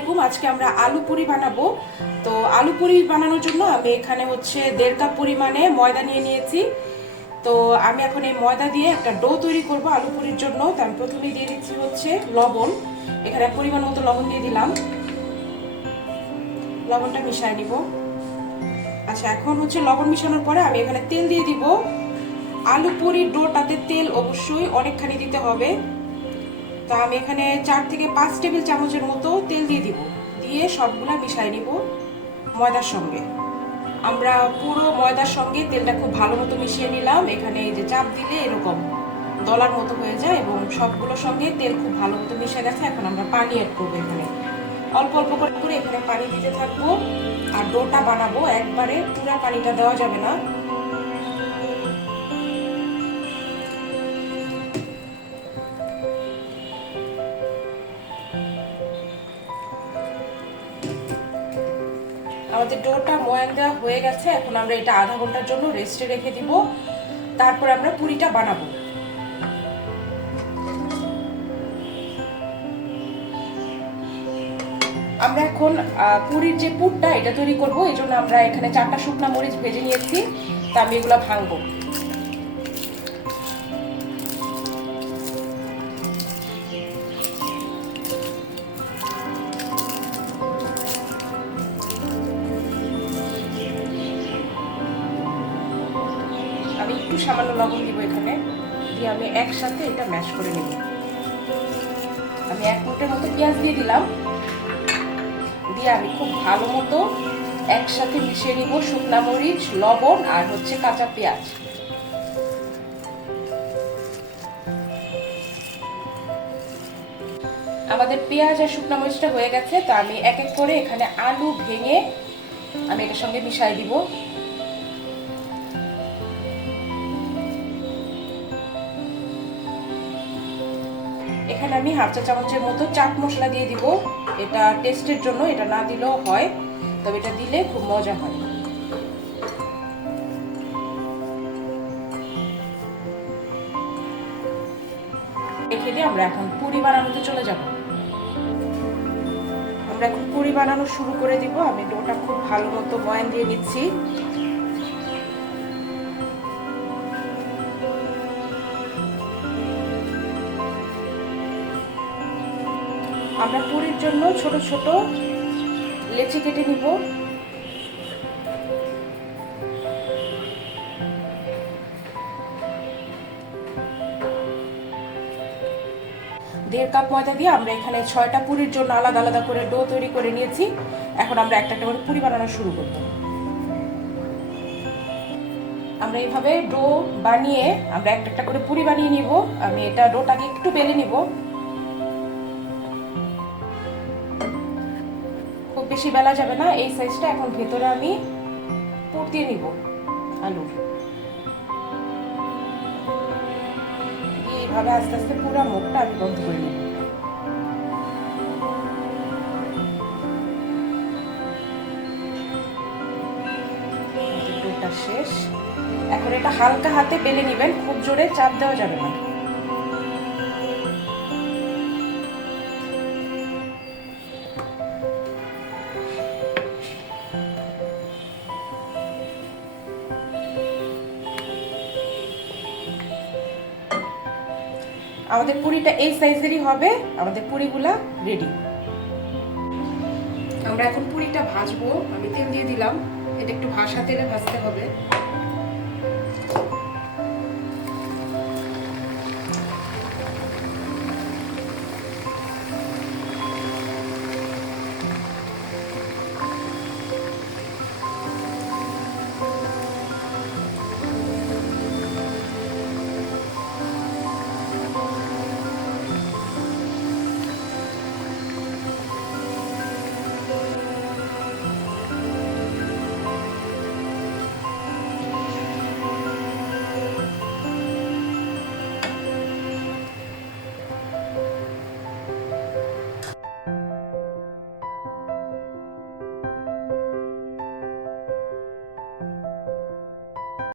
আলাইকুম। আজকে আমরা আলু পুরি বানাবো। তো আলু পুরি বানানোর জন্য আমি এখানে হচ্ছে 1.5 কাপ পরিমাণে ময়দা নিয়ে নিয়েছি। তো আমি এখন এই ময়দা দিয়ে একটা ডো তৈরি করব আলু পুরির জন্য। তো আমি প্রথমেই দিয়ে দিচ্ছি হচ্ছে লবণ। এখানে পরিমাণ মতো লবণ দিয়ে দিলাম, লবণটা মিশিয়ে নিব। আচ্ছা, এখন হচ্ছে লবণ মিশানোর পরে আমি এখানে তেল দিয়ে দিব। আলু পুরির ডোটাতে তেল অবশ্যই অনেকখানি দিতে হবে। তো আমি এখানে 4 থেকে 5 টেবিল চামচের মতো তেল দিয়ে দিব, দিয়ে সবগুলা মিশিয়ে নিব ময়দার সঙ্গে। আমরা পুরো ময়দার সঙ্গে তেলটা খুব ভালো মতো মিশিয়ে নিলাম। এখানে এই যে চাপ দিলে এরকম দলার মতো হয়ে যায় এবং সবগুলোর সঙ্গে তেল খুব ভালো মতো মিশে গেছে। এখন আমরা পানি অ্যাড করবো, এখানে অল্প অল্প করে এখানে পানি দিতে থাকবো। আর ডোটা বানাবো, একবারে পুরো পানিটা দেওয়া যাবে না। আমাদের ডোটা ময়ান দেওয়া হয়ে গেছে। এখন আমরা এটা আধা ঘন্টার জন্য রেস্টে রেখে দিব, তারপর আমরা পুরিটা বানাবো। আমরা এখন পুরির যে পুরটা এটা তৈরি করব। এই জন্য আমরা এখানে 4টা শুকনো মরিচ ভেজে নিয়েছি। তা আমি এগুলো ভাঙবো। আমি একটু সামান্য লবণ দিব এখানে, দিয়ে আমি একসাথে এটা ম্যাশ করে নেব। আমি 1 মুঠের মতো পেঁয়াজ দিয়ে দিলাম, দিয়ে আমি খুব ভালো মতো একসাথে মিশিয়ে নিব শুকনা মরিচ, লবণ আর হচ্ছে কাঁচা পেঁয়াজ। আমাদের পেঁয়াজ আর শুকনা মরিচটা হয়ে গেছে। তো আমি এক এক করে এখানে আলু ভেঙে আমি এটার সঙ্গে মিশিয়ে দিব। এখানে আমি 1/2 চা চামচের মতো চাট মশলা দিয়ে দিব। এটা টেস্টের জন্য, এটা না দিলেও হয়, তবে এটা দিলে খুব মজা হয়। রেখে দিয়ে আমরা এখন পুরি বানানোতে চলে যাব। আমরা এখন পুরি বানানো শুরু করে দিব। আমি ডোটা খুব ভালো মতো ময়ান দিয়ে নিচ্ছি। আমরা পুরির জন্য ছোট ছোট লেচি কেটে নিব। 1.5 কাপ ময়দা দিয়ে আমরা এখানে 6টা পুরির জন্য আলাদা আলাদা করে ডো তৈরি করে নিয়েছি। এখন আমরা একটা একটা করে পুরি বানানো শুরু করব। আমরা এইভাবে ডো বানিয়ে আমরা একটা একটা করে পুরি বানিয়ে নিব। আমি এটা ডোটাকে একটু বেলে নিব, খুব বেশি বেলা যাবে না এই সাইজটা। এখন ভেতরে আমি পুর দিয়ে নিব আলু, এইভাবে আস্তে আস্তে পুরো মুখটা আমি বন্ধ করে নিব। ডোটা শেষ। এখন এটা হালকা হাতে বেলে নেবেন, খুব জোরে চাপ দেওয়া যাবে না। আমাদের পুরিটা এই সাইজেরই হবে। আমাদের পুরিগুলা রেডি। আমরা এখন পুরিটা ভাজবো। আমি তেল দিয়ে দিলাম, এটা একটু ভাসা তেলে ভাজতে হবে।